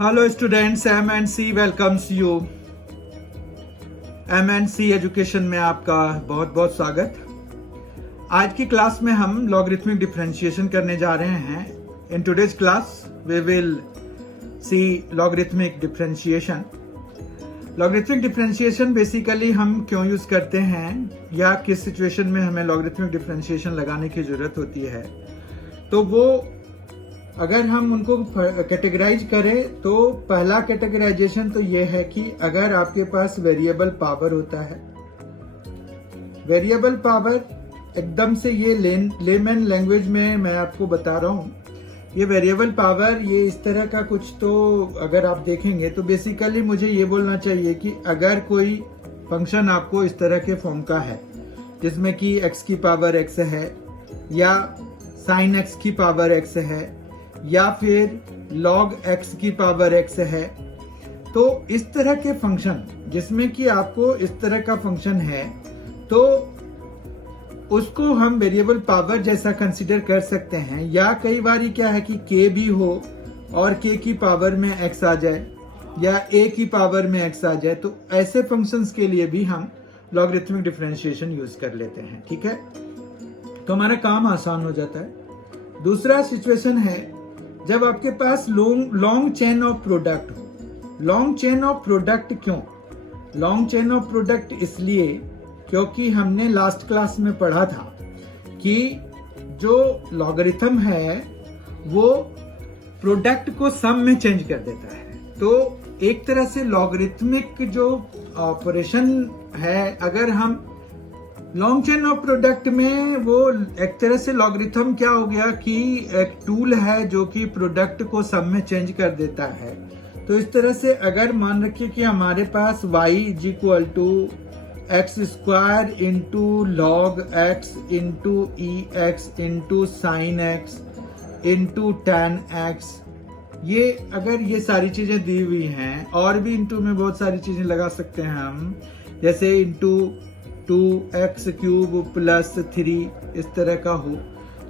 Hello students, MNC welcomes you. MNC education में आपका बहुत बहुत स्वागत। आज की क्लास में हम लॉगरिथमिक डिफरेंशिएशन करने जा रहे हैं। In today's class we will see logarithmic differentiation. Logarithmic differentiation basically हम क्यों यूज करते हैं या किस सिचुएशन में हमें लॉगरिथमिक डिफरेंशिएशन लगाने की जरूरत होती है, तो वो अगर हम उनको कैटेगराइज करें तो पहला कैटेगराइजेशन तो ये है कि अगर आपके पास वेरिएबल पावर होता है। वेरिएबल पावर एकदम से ये लेमन लैंग्वेज में मैं आपको बता रहा हूँ। ये वेरिएबल पावर ये इस तरह का कुछ, तो अगर आप देखेंगे तो बेसिकली मुझे ये बोलना चाहिए कि अगर कोई फंक्शन आपको इस तरह के फॉर्म का है जिसमें कि x की पावर x है या sin x की पावर x है या फिर log x की पावर x है, तो इस तरह के फंक्शन जिसमें कि आपको इस तरह का फंक्शन है तो उसको हम वेरिएबल पावर जैसा कंसीडर कर सकते हैं। या कई बार क्या है कि k भी हो और k की पावर में x आ जाए या a की पावर में x आ जाए, तो ऐसे फंक्शंस के लिए भी हम लॉगरिथमिक डिफरेंशिएशन यूज कर लेते हैं। ठीक है, तो हमारा काम आसान हो जाता है। दूसरा सिचुएशन है जब आपके पास लॉन्ग चेन ऑफ प्रोडक्ट हो। लॉन्ग चेन ऑफ प्रोडक्ट क्यों? लॉन्ग चेन ऑफ प्रोडक्ट इसलिए क्योंकि हमने लास्ट क्लास में पढ़ा था कि जो लॉगरिथम है वो प्रोडक्ट को सम में चेंज कर देता है। तो एक तरह से लॉगरिथमिक जो ऑपरेशन है, अगर हम लॉन्ग चेन ऑफ प्रोडक्ट में, वो एक तरह से लॉगरिथम क्या हो गया कि एक टूल है जो कि प्रोडक्ट को सम में चेंज कर देता है। तो इस तरह से अगर मान रखिए कि हमारे पास y is equal to x square into log x into e x into sine x into ten x, ये अगर ये सारी चीजें दी हुई हैं, और भी इंटू में बहुत सारी चीजें लगा सकते हैं हम, जैसे इंटू 2x³ प्लस 3 इस तरह का हो,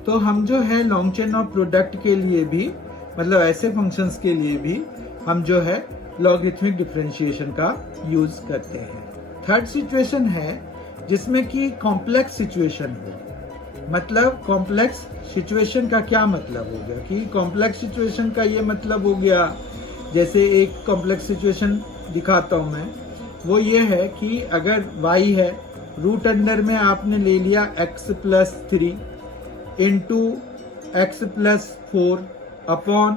तो हम जो है लॉन्ग चेन ऑफ प्रोडक्ट के लिए भी, मतलब ऐसे फंक्शंस के लिए भी हम जो है लॉगरिथमिक डिफरेंशिएशन का यूज करते हैं। थर्ड सिचुएशन है जिसमें कि कॉम्प्लेक्स सिचुएशन हो। मतलब कॉम्प्लेक्स सिचुएशन का क्या मतलब हो गया कि कॉम्प्लेक्स सिचुएशन का ये मतलब हो गया, जैसे एक कॉम्प्लेक्स सिचुएशन दिखाता हूं मैं। वो ये है कि अगर y है, रूट अंडर में आपने ले लिया x plus 3 into x plus 4 upon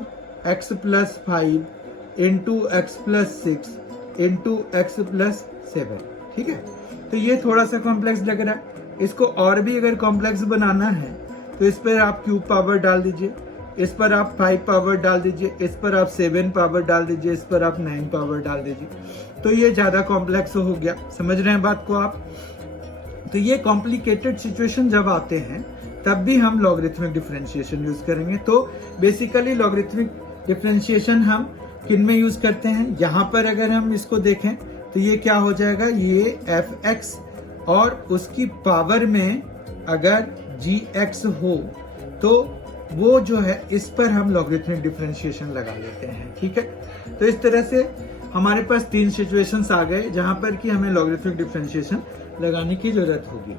x plus 5 into x plus 6 into x plus 7। ठीक है, तो ये थोड़ा सा कॉम्प्लेक्स लग रहा है। इसको और भी अगर कॉम्प्लेक्स बनाना है तो इस पर आप क्यूब पावर डाल दीजिए, इस पर आप 5 पावर डाल दीजिए, इस पर आप 7 पावर डाल दीजिए, इस पर आप 9 पावर डाल दीजिए, तो ये ज्यादा कॉम्प्लेक्स हो गया। समझ रहे हैं बात को आप? तो ये कॉम्प्लिकेटेड सिचुएशन जब आते हैं तब भी हम लॉगरिथमिक डिफरेंशिएशन यूज करेंगे। तो बेसिकली लॉगरिथमिक डिफरेंशिएशन हम किन में यूज करते हैं? यहाँ पर अगर हम इसको देखें तो ये क्या हो जाएगा, ये fx और उसकी पावर में अगर gx हो तो वो जो है इस पर हम लॉगरिथमिक डिफरेंशिएशन लगा लेते हैं। ठीक है, तो इस तरह से हमारे पास 3 सिचुएशंस आ गए जहां पर कि हमें लॉगरिथमिक डिफरेंशिएशन लगाने की जरूरत होगी।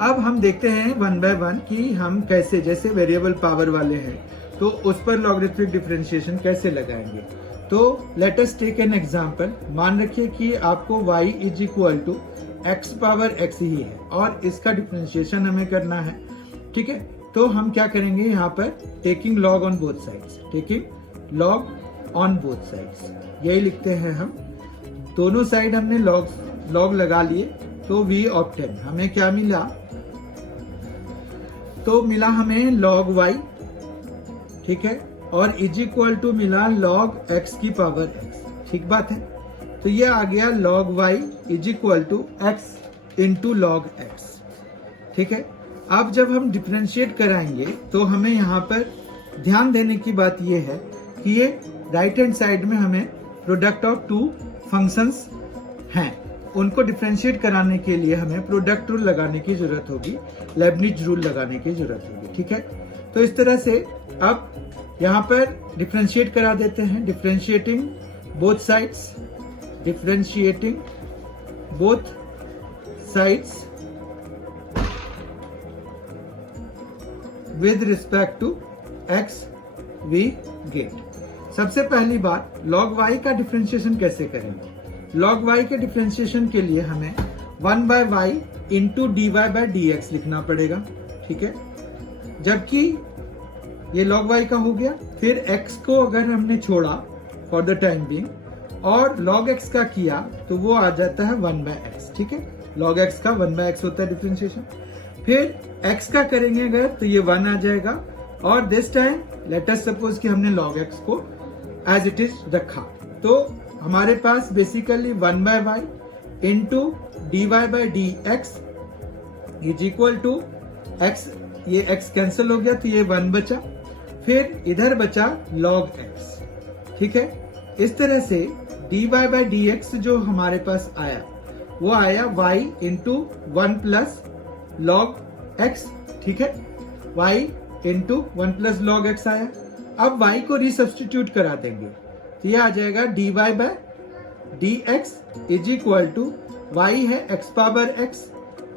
अब हम देखते हैं वन बाय वन कि हम कैसे, जैसे वेरिएबल पावर वाले हैं तो उस पर लॉगरिथमिक डिफरेंशिएशन कैसे लगाएंगे। तो let us take an example. मान रखिए कि आपको y is equal to x power x ही है और इसका डिफरेंशिएशन हमें करना है। ठीक है, तो हम क्या करेंगे यहाँ पर, taking log on both sides, taking log on both sides, यही लिखते हैं हम। दोनों साइड हमने लॉग लगा लिए, तो v ऑफ 10 हमें क्या मिला, तो मिला हमें log y। ठीक है, और इज इक्वल टू मिला log x की पावर x। ठीक बात है, तो ये आ गया log y is equal to x into log x। ठीक है, अब जब हम डिफरेंशिएट कराएंगे तो हमें यहाँ पर ध्यान देने की बात ये है कि ये राइट हैंड साइड में हमें प्रोडक्ट ऑफ 2 फंक्शंस हैं, उनको डिफरेंशिएट कराने के लिए हमें प्रोडक्ट रूल लगाने की जरूरत होगी, लेबनिज रूल लगाने की जरूरत होगी। ठीक है, तो इस तरह से अब यहाँ पर डिफ्रेंशिएट करा देते हैं, differentiating both sides, differentiating both sides with respect to x we get. सबसे पहली बात, log y का डिफ्रेंशिएशन कैसे करेंगे? log y के डिफ्रेंशिएशन के लिए हमें 1 by y into dy by dx लिखना पड़ेगा, ठीक है। जबकि ये log y का हो गया, फिर x को अगर हमने छोड़ा फॉर द टाइम बीइंग और log x का किया तो वो आ जाता है 1 by x, ठीक है। log x का 1 by x होता है डिफ्रेंशिएशन। फिर x का करेंगे अगर तो ये 1 आ जाएगा, और this time let us suppose कि हमने log x को एज इट इज रखा, तो हमारे पास basically 1 by y into dy by dx is equal to x, ये x कैंसिल हो गया तो ये 1 बचा, फिर इधर बचा log x, ठीक है। इस तरह से dy by dx जो हमारे पास आया वो आया y into 1 plus log x, ठीक है। y into 1 plus log x आया। अब y को रिसब्स्टिट्यूट करा देंगे तो ये आ जाएगा dy by dx is equal to y है x पावर x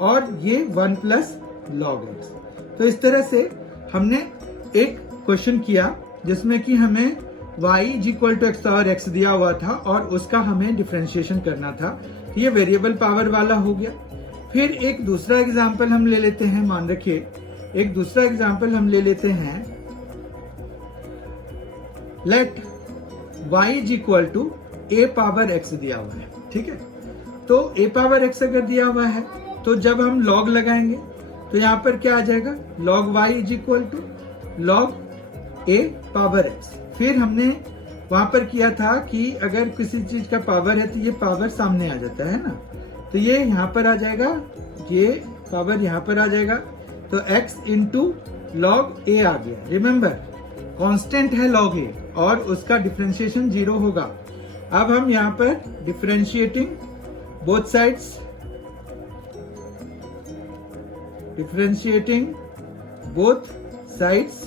और ये 1 प्लस log x। तो इस तरह से हमने एक क्वेश्चन किया जिसमें कि हमें y is equal to x power x दिया हुआ था और उसका हमें डिफरेंशिएशन करना था, तो ये वेरिएबल पावर वाला हो गया। फिर एक दूसरा एग्जाम्पल हम ले लेते हैं, मान रखिए एक दूसरा एग्जाम्पल हम ले लेते हैं, let y is equal to a power x दिया हुआ है, ठीक है। तो a पावर x अगर दिया हुआ है तो जब हम log लगाएंगे तो यहाँ पर क्या आ जाएगा, log y is equal to log a power x। फिर हमने वहां पर किया था कि अगर किसी चीज का पावर है तो ये पावर सामने आ जाता है ना, तो ये यहाँ पर आ जाएगा, ये पावर यहाँ पर आ जाएगा, तो x इंटू log a आ गया। रिमेंबर कांस्टेंट है log a और उसका डिफरेंशिएशन 0 होगा। अब हम यहाँ पर differentiating both sides, differentiating both sides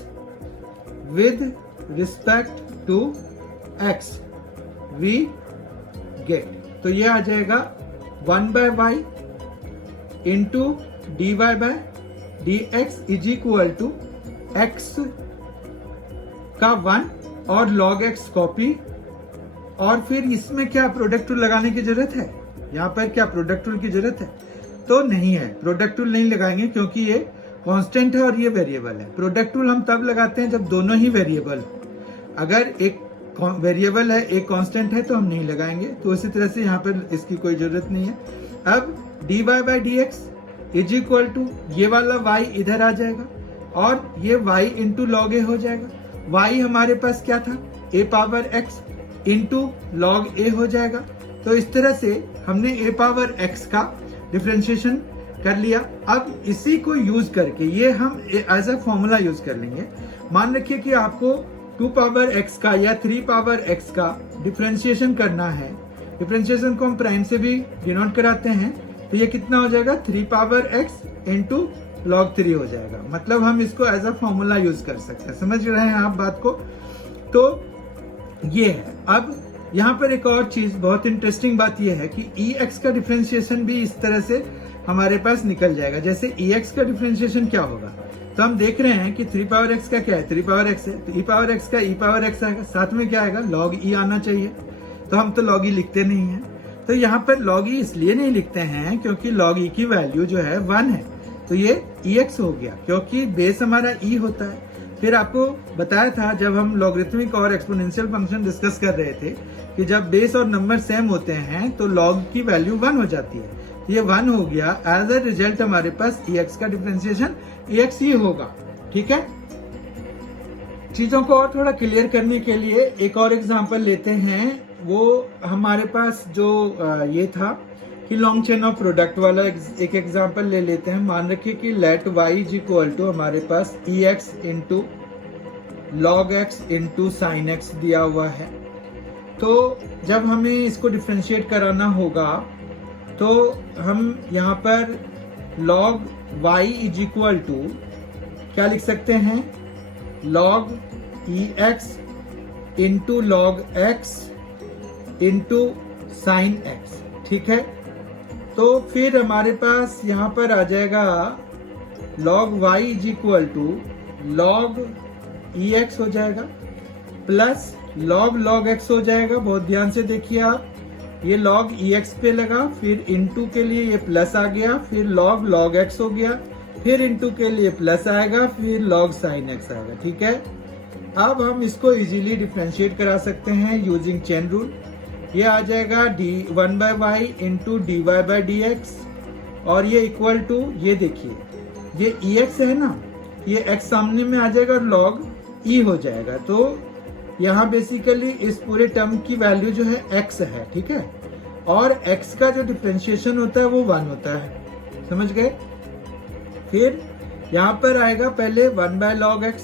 with respect to x we get, तो ये आ जाएगा 1 by y into dy by dx is equal to x का 1 और log x कॉपी, और फिर इसमें क्या प्रोडक्ट रूल लगाने की जरूरत है? यहाँ पर क्या प्रोडक्ट रूल की जरूरत है? तो नहीं है, प्रोडक्ट रूल नहीं लगाएंगे क्योंकि ये कांस्टेंट है और ये वेरिएबल है। प्रोडक्ट रूल हम तब लगाते हैं जब दोनों ही वेरिएबल हो। अगर एक वेरिएबल है एक कांस्टेंट है तो हम नहीं लगाएंगे, तो इसी तरह से यहाँ पर इसकी कोई जरूरत नहीं है। अब dy by dx is equal to ये वाला y इधर आ जाएगा और ये y इंटू log a हो जाएगा। y हमारे पास क्या था, a power x into log a हो जाएगा। तो इस तरह से हमने a पावर x का डिफरेंशिएशन कर लिया। अब इसी को यूज करके ये हम एज अ फॉर्मूला यूज कर लेंगे। मान रखिए कि आपको 2 पावर x का या 3 पावर x का डिफरेंशिएशन करना है। डिफरेंशिएशन को हम प्राइम से भी डिनोट कराते हैं, तो ये कितना हो जाएगा, 3 पावर x इंटू log 3 हो जाएगा। मतलब हम इसको एज अ फॉर्मूला यूज कर सकते हैं। समझ रहे हैं आप बात को? तो ये है। अब यहाँ पर एक और चीज, बहुत इंटरेस्टिंग बात यह है कि ex का डिफरेंशिएशन भी इस तरह से हमारे पास निकल जाएगा। जैसे ex का डिफरेंशिएशन क्या होगा, तो हम देख रहे हैं कि 3 पावर x का क्या है, 3 पावर x है, तो e पावर x का e पावर x आएगा, साथ में क्या आएगा, log e आना चाहिए। तो हम तो log e लिखते नहीं हैं, तो यहाँ पर log e इसलिए नहीं लिखते हैं क्योंकि log e की वैल्यू जो है 1 है, तो ये ex हो गया क्योंकि बेस हमारा e होता है। फिर आपको बताया था जब हम लॉगरिथमिक और एक्सपोनेंशियल फंक्शन डिस्कस कर रहे थे कि जब बेस और नंबर सेम होते हैं तो log की वैल्यू 1 हो जाती है। तो ये 1 हो गया, एज अ रिजल्ट हमारे पास ex का डिफरेंशिएशन ex ही होगा। ठीक है, चीजों को और थोड़ा क्लियर करने के लिए एक और एग्जांपल लेते हैं। वो हमारे पास जो ये था कि लॉन्ग चेन ऑफ प्रोडक्ट वाला एक एग्जांपल ले लेते हैं। मान रखिए कि let y is equal to हमारे पास ex into log x into sine x दिया हुआ है। तो जब हमें इसको डिफ्रेंशिएट कराना होगा तो हम यहाँ पर log y is equal to क्या लिख सकते हैं, log EX into log X into sine X, ठीक है। तो फिर हमारे पास यहाँ पर आ जाएगा log Y is equal to log EX हो जाएगा प्लस log X हो जाएगा। बहुत ध्यान से देखिए आप, ये log EX पे लगा, फिर इंटू के लिए ये प्लस आ गया, फिर log X हो गया, फिर इंटू के लिए प्लस आएगा, फिर log sin X आएगा, ठीक है। अब हम इसको इजीली डिफरेंशिएट करा सकते हैं यूजिंग चेन रूल। ये आ जाएगा d1/y इंटू dy/dx और ये इक्वल टू, ये देखिए ये EX है ना, ये x सामने में आ जाएगा और log E हो जाएगा। तो यहाँ बेसिकली इस पूरे टर्म की वैल्यू जो है x है, ठीक है। और x का जो डिफरेंशिएशन होता है वो 1 होता है, समझ गए। फिर यहाँ पर आएगा पहले 1/log x,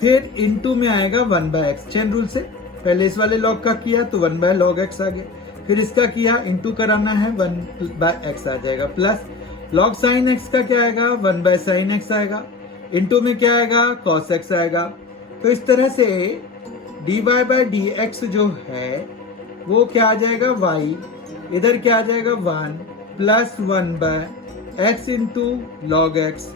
फिर इनटू में आएगा 1/x। चेन रूल से पहले इस वाले log का किया तो 1/log x आ गया, फिर इसका किया इंटू कराना है 1/x आ जाएगा, प्लस log sin x का क्या आएगा 1/sin x आएगा, इंटू में क्या आएगा cos x आएगा। तो इस तरह से dy/dx जो है वो क्या आ जाएगा y, इधर क्या आ जाएगा 1 plus 1/x into log x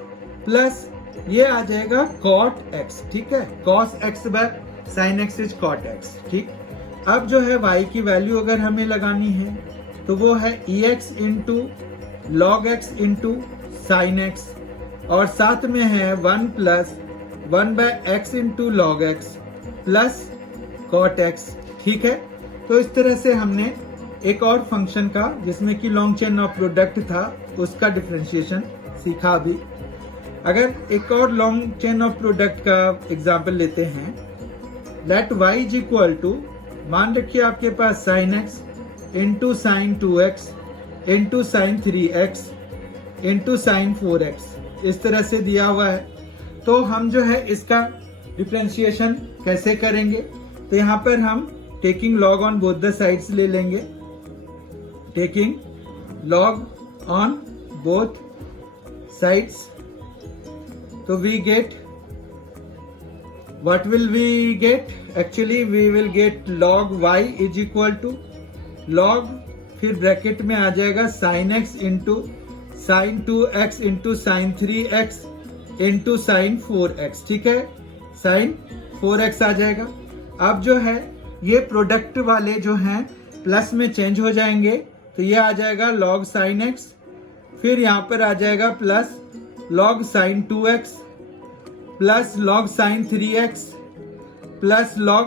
plus ये आ जाएगा cot x, ठीक है। cos x/sin x is cot x, ठीक। अब जो है y की वैल्यू अगर हमें लगानी है तो वो है EX into log x into sin x और साथ में है 1 plus 1/x into log x plus cot x, ठीक है। तो इस तरह से हमने एक और फंक्शन का जिसमें कि लॉन्ग चेन ऑफ प्रोडक्ट था उसका डिफरेंशिएशन सीखा अभी। अगर एक और लॉन्ग चेन ऑफ प्रोडक्ट का एग्जांपल लेते हैं, let y is equal to, मान रखिए आपके पास sin x into sine 2x into sine 3x into sine 4x इस तरह से दिया हुआ है। तो हम जो है इसका डिफरेंशिएशन कैसे करेंगे, तो यहाँ पर हम taking log on both the sides ले लेंगे, taking log on both sides. तो we get, what will we get? Actually we will get log y is equal to log, फिर ब्रैकेट में आ जाएगा sin x into sine 2x into sine 3x into sine 4x, ठीक है। Sign 4x आ जाएगा। अब जो है ये प्रोडक्ट वाले जो हैं प्लस में चेंज हो जाएंगे, तो ये आ जाएगा log sin x, फिर यहाँ पर आ जाएगा plus log sin 2x plus log sin 3x plus log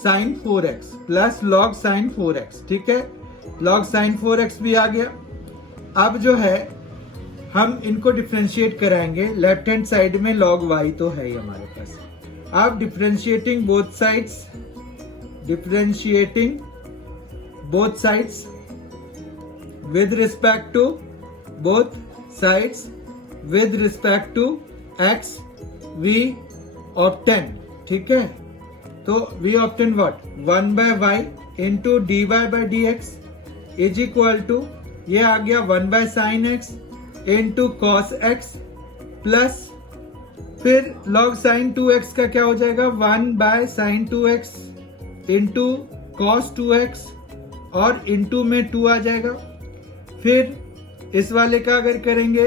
sin 4x plus log sin 4x, ठीक है। log sin 4x भी आ गया। अब जो है हम इनको डिफरेंशिएट कराएंगे, लेफ्ट हैंड साइड में log y तो है ही हमारे पास। अब differentiating both sides, differentiating both sides with respect to both sides with respect to x we obtain, ठीक है। तो we obtain what, 1/y into dy/dx is equal to, ये आ गया 1/sin x into cos x plus फिर log sin 2x का क्या हो जाएगा 1/sin 2x into cos 2x और इंटू में 2 आ जाएगा। फिर इस वाले का अगर करेंगे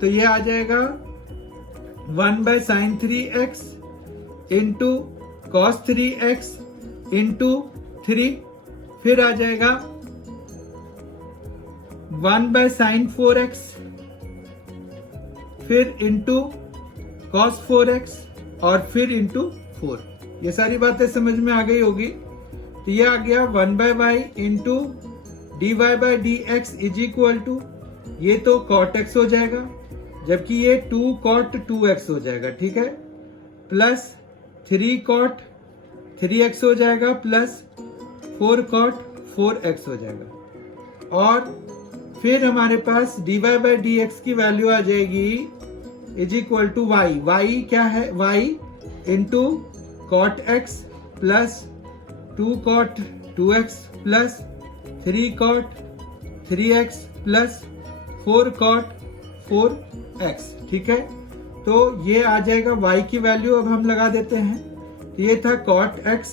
तो ये आ जाएगा 1/sin 3x into cos 3x into 3, फिर आ जाएगा 1/sin 4x फिर इंटू cos 4x और फिर इंटू 4। ये सारी बातें समझ में आ गई होगी। तो ये आ गया 1/y into dy/dx is equal to, ये तो cot x हो जाएगा, जबकि ये 2 cot 2x हो जाएगा, ठीक है, प्लस 3 cot 3x हो जाएगा प्लस 4 cot 4x हो जाएगा। और फिर हमारे पास dy/dx की वैल्यू आ जाएगी इज इक्वल टू y क्या है, y into cot x plus 2 cot 2x plus 3 cot 3x plus 4 cot 4x, ठीक है। तो ये आ जाएगा y की वैल्यू अब हम लगा देते हैं। तो ये था cot x,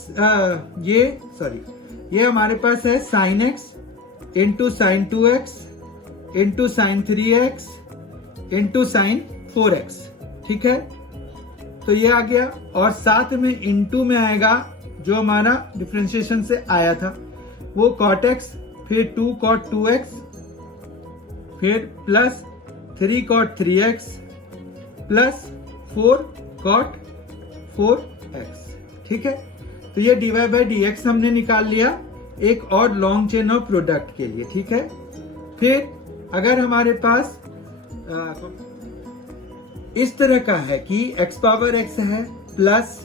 ये हमारे पास है sin x into sine 2x into sine 3x into sine 4x, ठीक है। तो ये आ गया और साथ में इंटू में आएगा जो हमारा डिफरेंशिएशन से आया था वो cot x, फिर 2 cot 2x, फिर plus 3 cot 3x plus 4 cot 4x, ठीक है। तो ये dy बाई dx हमने निकाल लिया एक और लॉन्ग चेन ऑफ प्रोडक्ट के लिए, ठीक है। फिर अगर हमारे पास इस तरह का है कि x पावर x है प्लस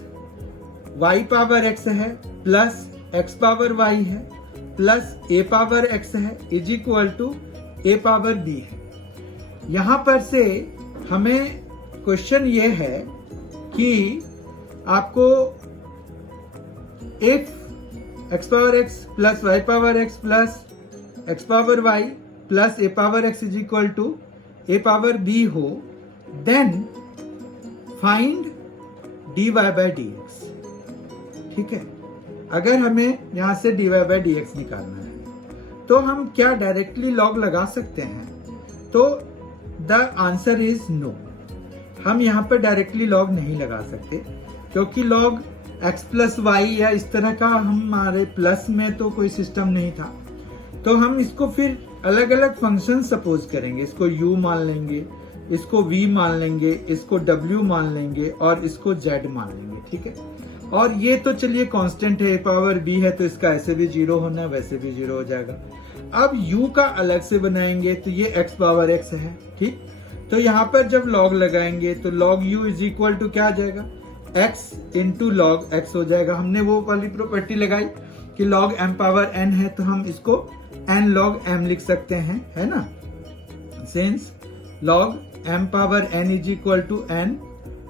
y पावर x है प्लस x पावर y है प्लस a पावर x है is equal to a power b है। यहां पर से हमें क्वेश्चन ये है कि आपको if x power x plus y power x plus x power y plus a power x is equal to a power b हो, then find dy by dx, ठीक है। अगर हमें यहां से dy बाय dx निकालना है तो हम क्या डायरेक्टली लॉग लगा सकते हैं? तो द आंसर इज नो, हम यहाँ पर डायरेक्टली लॉग नहीं लगा सकते क्योंकि लॉग x प्लस वाई या इस तरह का हमारे प्लस में तो कोई सिस्टम नहीं था। तो हम इसको फिर अलग अलग फंक्शन सपोज करेंगे, इसको u मान लेंगे, इसको v मान लेंगे, इसको w मान लेंगे और इसको z मान लेंगे, ठीक है। और ये तो चलिए कांस्टेंट है, पावर b है तो इसका ऐसे भी 0 होना है, वैसे भी 0 हो जाएगा। अब u का अलग से बनाएंगे तो ये x पावर x है, ठीक। तो यहाँ पर जब लॉग लगाएंगे तो log u is equal to क्या आ जाएगा, x इंटू लॉग x हो जाएगा। हमने वो वाली प्रॉपर्टी लगाई कि लॉग m पावर n है तो हम इसको n लॉग m लिख सकते हैं, है ना। Since log m power n is equal to n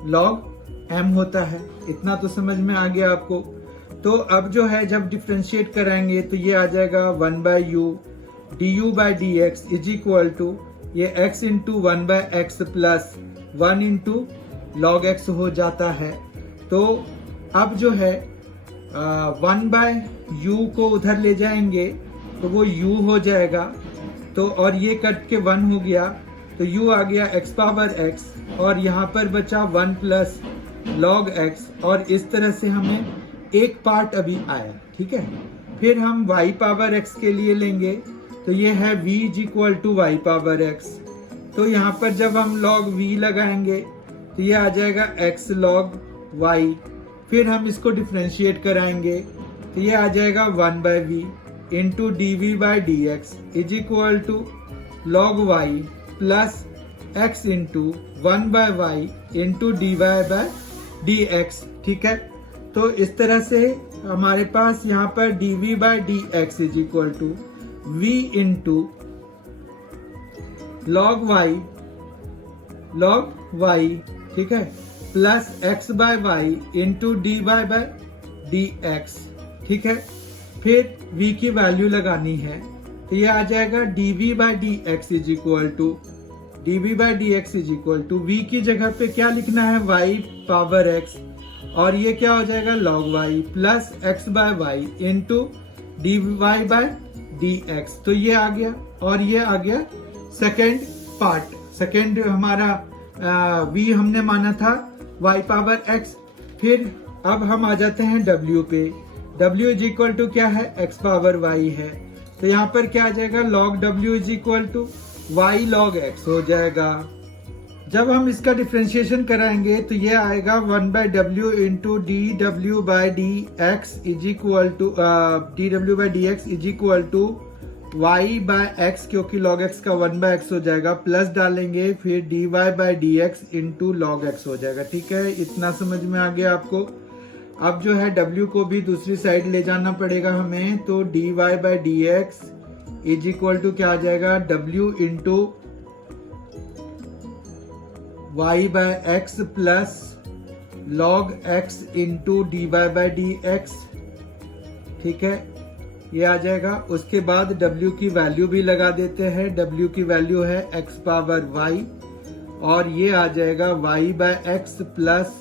log m होता है, इतना तो समझ में आ गया आपको। तो अब जो है जब डिफ्रेंशिएट कराएंगे तो ये आ जाएगा 1 by u du by dx is equal to ये x into 1 by x plus 1 into log x हो जाता है। तो अब जो है 1 बाय u को उधर ले जाएंगे तो वो u हो जाएगा, तो और ये कट के 1 हो गया तो u आ गया x पावर x और यहाँ पर बचा 1 प्लस लॉग x और इस तरह से हमें एक पार्ट अभी आया, ठीक है। फिर हम y पावर x के लिए लेंगे तो ये है v is equal to y power x। तो यहाँ पर जब हम log v लगाएंगे तो ये आ जाएगा x log y। फिर हम इसको डिफ्रेंशिएट कराएंगे तो ये आ जाएगा 1 by v into d v by D x is equal to log y plus x into 1 by y into d y by d x, ठीक है। तो इस तरह से हमारे पास यहाँ पर d v by D x is equal to v into log y, ठीक है, plus x by y into d y by d x, ठीक है। फिर v की वैल्यू लगानी है तो ये आ जाएगा dv by d x is equal to dv by d x is equal to v की जगह पे क्या लिखना है y पावर x और ये क्या हो जाएगा log y plus x by y into d y by dx। तो ये आ गया और ये आ गया सेकेंड पार्ट। सेकेंड हमारा v हमने माना था y पावर x। फिर अब हम आ जाते हैं w पे। w इज इक्वल टू क्या है, x पावर y है, तो यहाँ पर क्या आ जाएगा log w is equal to y log x हो जाएगा। जब हम इसका डिफ्रेंशिएशन कराएंगे तो ये आएगा 1 by W into D W by D x is equal to D W by D x is equal to Y by X, क्योंकि लॉग एक्स का 1 बाय एक्स हो जाएगा, प्लस डालेंगे फिर D Y by D X into log X हो जाएगा, ठीक है। इतना समझ में आ गया आपको। अब जो है w को भी दूसरी साइड ले जाना पड़ेगा हमें, तो d Y by D x is equal to क्या आ जाएगा, w into y by x plus log x into d Y by D x, ठीक है, ये आ जाएगा। उसके बाद w की वैल्यू भी लगा देते हैं। w की वैल्यू है x पावर y और ये आ जाएगा y by x plus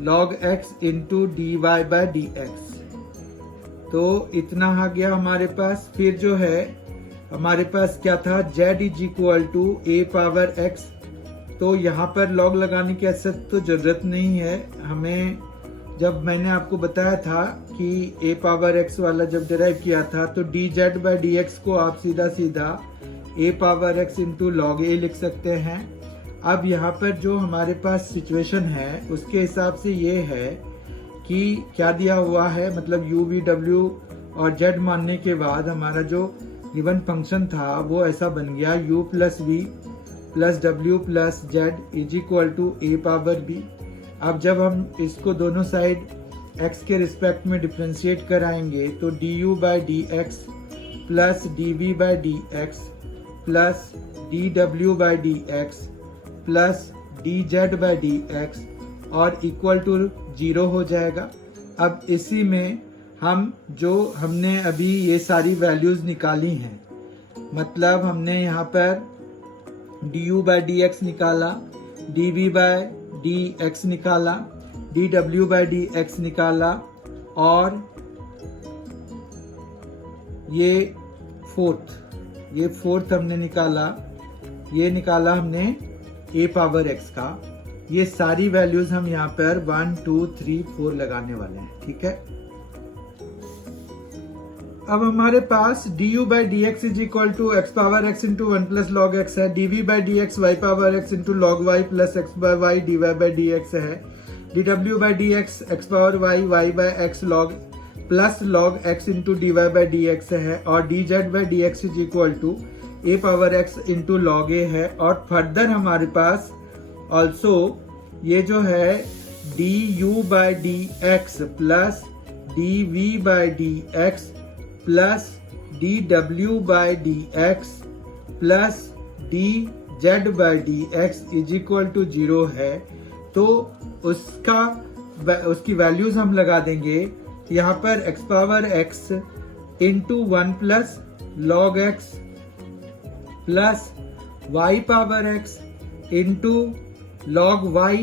log x into d y by d x. तो इतना आ गया हमारे पास। फिर जो है हमारे पास क्या था, z is equal to a power x। तो यहाँ पर log लगाने की ऐसा तो जरूरत नहीं है हमें। जब मैंने आपको बताया था कि a पावर x वाला जब डिराइव किया था तो dz बाय dx को आप सीधा सीधा a power x into log a लिख सकते हैं। अब यहाँ पर जो हमारे पास सिचुएशन है उसके हिसाब से ये है कि क्या दिया हुआ है, मतलब u v w और z मानने के बाद हमारा जो गिवन फंक्शन था वो ऐसा बन गया u plus v plus w plus z is equal to a power b। अब जब हम इसको दोनों साइड x के रिस्पेक्ट में डिफ्रेंशिएट कराएंगे तो du by D x plus dv by D x plus dw by D x plus dz by D x और इक्वल टू 0 हो जाएगा। अब इसी में हम जो हमने अभी ये सारी वैल्यूज निकाली हैं, मतलब हमने यहाँ पर du बाई डी एक्स निकाला, dv बाई डी एक्स निकाला, dw बाई डी एक्स निकाला और ये फोर्थ हमने निकाला, ये निकाला हमने a पावर x का। ये सारी वैल्यूज हम यहाँ पर 1 2 3 4 लगाने वाले हैं, ठीक है। अब हमारे पास du by D x is equal to x power x into 1 plus log x है, dv by D x y power x into log y plus x by y dy by D x है, dw by D x x power y y by x log plus log x into dy by D x है और dz by D x is equal to a power x into log a है। और further हमारे पास also ये जो है du by D x plus dv by D x plus dw by D x plus dz by D x is equal to 0 है। तो उसकी values हम लगा देंगे यहाँ पर x power x into 1 plus log x plus y power x into log y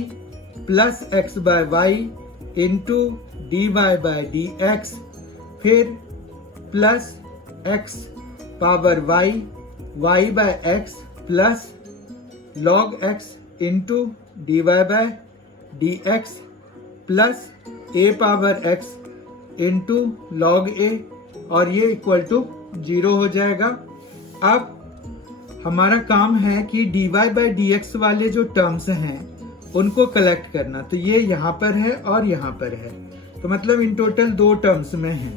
plus x by y into d y by d x, फिर plus x power y y by x plus log x into d y by d x plus a power x into log a और ये equal to 0 हो जाएगा। अब हमारा काम है कि dy बाई डी एक्स वाले जो टर्म्स हैं उनको कलेक्ट करना। तो ये यहाँ पर है और यहाँ पर है, तो मतलब इन टोटल 2 टर्म्स में है।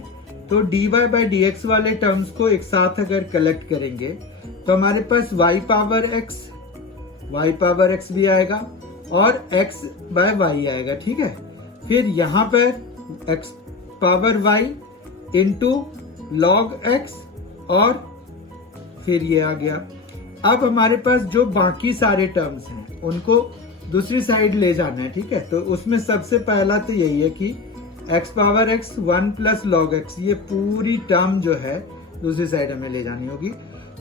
तो dy बाई डी एक्स वाले टर्म्स को एक साथ अगर कलेक्ट करेंगे तो हमारे पास y पावर x भी आएगा और x बाय y आएगा, ठीक है। फिर यहाँ पर x power y into log x और फिर ये आ गया। अब हमारे पास जो बाकी सारे टर्म्स हैं उनको दूसरी साइड ले जाना है, ठीक है। तो उसमें सबसे पहला तो यही है कि x power x 1 plus log x, ये पूरी टर्म जो है दूसरी साइड हमें ले जानी होगी।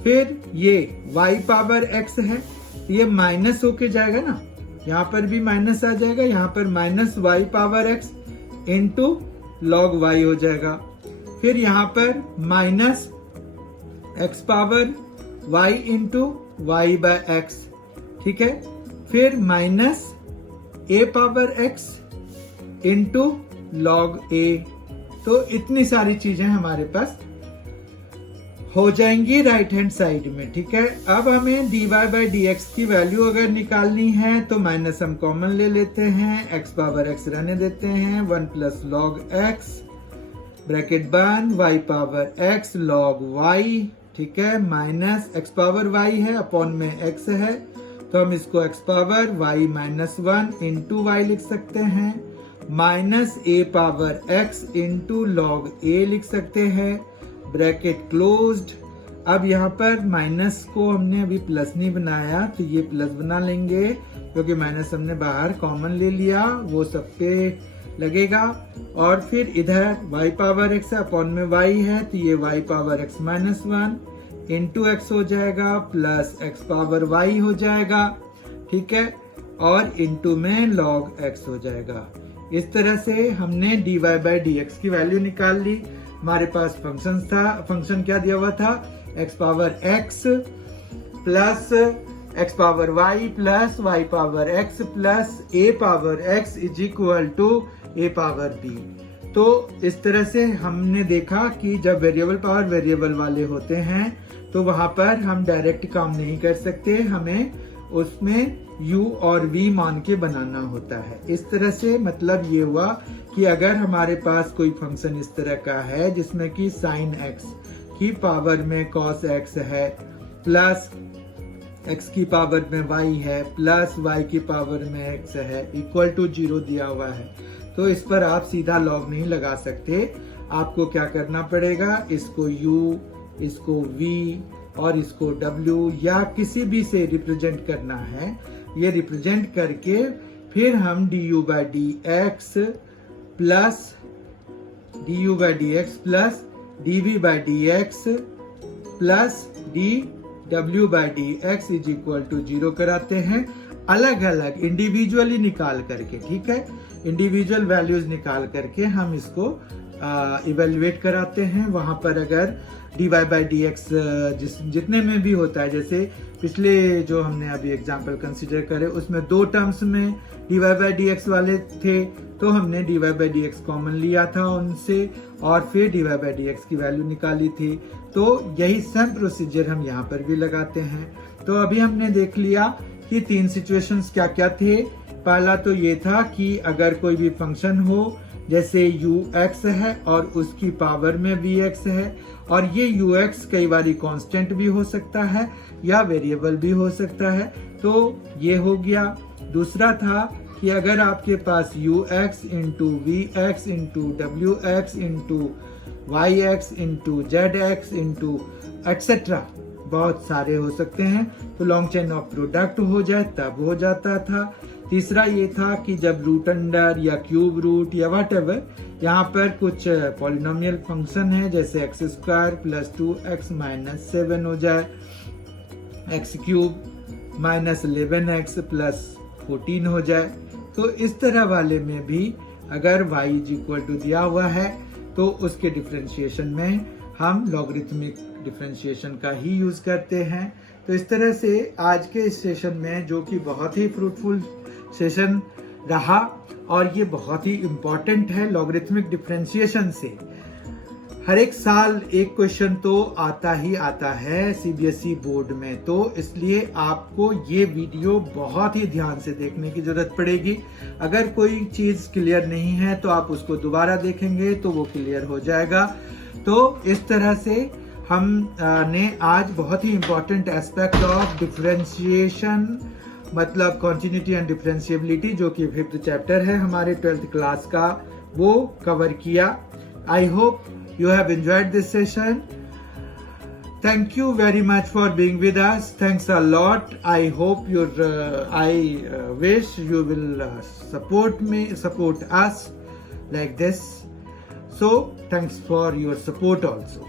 फिर ये y पावर x है, ये माइनस होके जाएगा ना, यहाँ पर भी माइनस आ जाएगा, यहाँ पर minus y power x into log y हो जाएगा। फिर यहाँ पर minus x power y into y by x, ठीक है। फिर minus a power x into log a। तो इतनी सारी चीजें हमारे पास हो जाएंगी राइट हैंड साइड में, ठीक है। अब हमें dy बाई डी एक्स की वैल्यू अगर निकालनी है तो माइनस हम कॉमन ले लेते हैं, x पावर x रहने देते हैं, 1 प्लस लॉग x ब्रैकेट बंद y power x log y, ठीक है, माइनस x पावर y है अपॉन में x है, तो हम इसको x power y minus 1 into y लिख सकते हैं, minus a power x into log a लिख सकते हैं, ब्रैकेट क्लोज्ड। अब यहाँ पर माइनस को हमने अभी प्लस नहीं बनाया तो ये प्लस बना लेंगे क्योंकि माइनस हमने बाहर कॉमन ले लिया, वो सब पे लगेगा। और फिर इधर y पावर x अपॉन में y है तो ये y power x minus 1 into x हो जाएगा प्लस x पावर y हो जाएगा, ठीक है, और इनटू में log x हो जाएगा। इस तरह से हमने dy बाई डी एक्स की वैल्यू निकाल ली। हमारे पास फंक्शन क्या दिया हुआ था, x power x plus x power y plus y power x plus a power x is equal to a power b। तो इस तरह से हमने देखा कि जब वेरिएबल पावर वेरिएबल वाले होते हैं तो वहां पर हम डायरेक्ट काम नहीं कर सकते, हमें उसमें u और v मान के बनाना होता है। इस तरह से मतलब ये हुआ कि अगर हमारे पास कोई फंक्शन इस तरह का है जिसमें कि sin x की पावर में cos x है प्लस x की पावर में y है प्लस y की पावर में x है इक्वल टू 0 दिया हुआ है, तो इस पर आप सीधा लॉग नहीं लगा सकते। आपको क्या करना पड़ेगा, इसको u, इसको v और इसको w या किसी भी से रिप्रेजेंट करना है। ये रिप्रेजेंट करके फिर हम du by D x plus dv by D x plus dw by D x is equal to 0 कराते हैं, अलग अलग इंडिविजुअली निकाल करके। ठीक है, इंडिविजुअल वैल्यूज निकाल करके हम इसको इवेल्युएट कराते हैं। वहां पर अगर dy बाई डी एक्स जितने में भी होता है, जैसे पिछले जो हमने अभी एग्जांपल कंसीडर करे उसमें 2 टर्म्स में dy बाई डी एक्स वाले थे, तो हमने dy by D x common लिया था उनसे और फिर dy बाई डी एक्स की वैल्यू निकाली थी। तो यही सेम प्रोसीजर हम यहाँ पर भी लगाते हैं। तो अभी हमने देख लिया कि 3 सिचुएशंस क्या क्या थे। पहला तो ये था कि अगर कोई भी फंक्शन हो जैसे ux है और उसकी पावर में vx है, और ये ux कई बार कांस्टेंट भी हो सकता है या वेरिएबल भी हो सकता है, तो ये हो गया। दूसरा था कि अगर आपके पास ux into vx into wx into yx into zx into etcetera बहुत सारे हो सकते हैं, तो लॉन्ग चेन ऑफ प्रोडक्ट हो जाए तब हो जाता था। तीसरा ये था कि जब रूट अंडर या क्यूब रूट या वट एवर यहाँ पर कुछ पॉलिनोमियल फंक्शन है जैसे x square plus 2x minus 7 हो जाए, x cube minus 11x plus 14 हो जाए। तो इस तरह वाले में भी अगर y इज इक्वल टू दिया हुआ है तो उसके डिफरेंशिएशन में हम लॉगरिथमिक डिफरेंशिएशन का ही यूज करते हैं। तो इस तरह से आज के इस सेशन में, जो कि बहुत ही फ्रूटफुल सेशन रहा और ये बहुत ही इम्पोर्टेंट है लॉगरिथमिक डिफरेंशिएशन से, हर एक साल एक क्वेश्चन तो आता ही आता है सीबीएसई बोर्ड में, तो इसलिए आपको ये वीडियो बहुत ही ध्यान से देखने की जरूरत पड़ेगी। अगर कोई चीज क्लियर नहीं है तो आप उसको दोबारा देखेंगे तो वो क्लियर हो जाएगा। तो इस तरह से हम ने आज बहुत ही इम्पोर्टेंट एस्पेक्ट ऑफ डिफरेंशिएशन मतलब कॉन्टिन्यूटी एंड डिफरेंशिएबिलिटी, जो कि 5th चैप्टर है हमारे 12th क्लास का, वो कवर किया। I hope you have enjoyed this session. Thank you very much for being with us. Thanks a lot. I hope I wish you will support us like this. So thanks for your support also.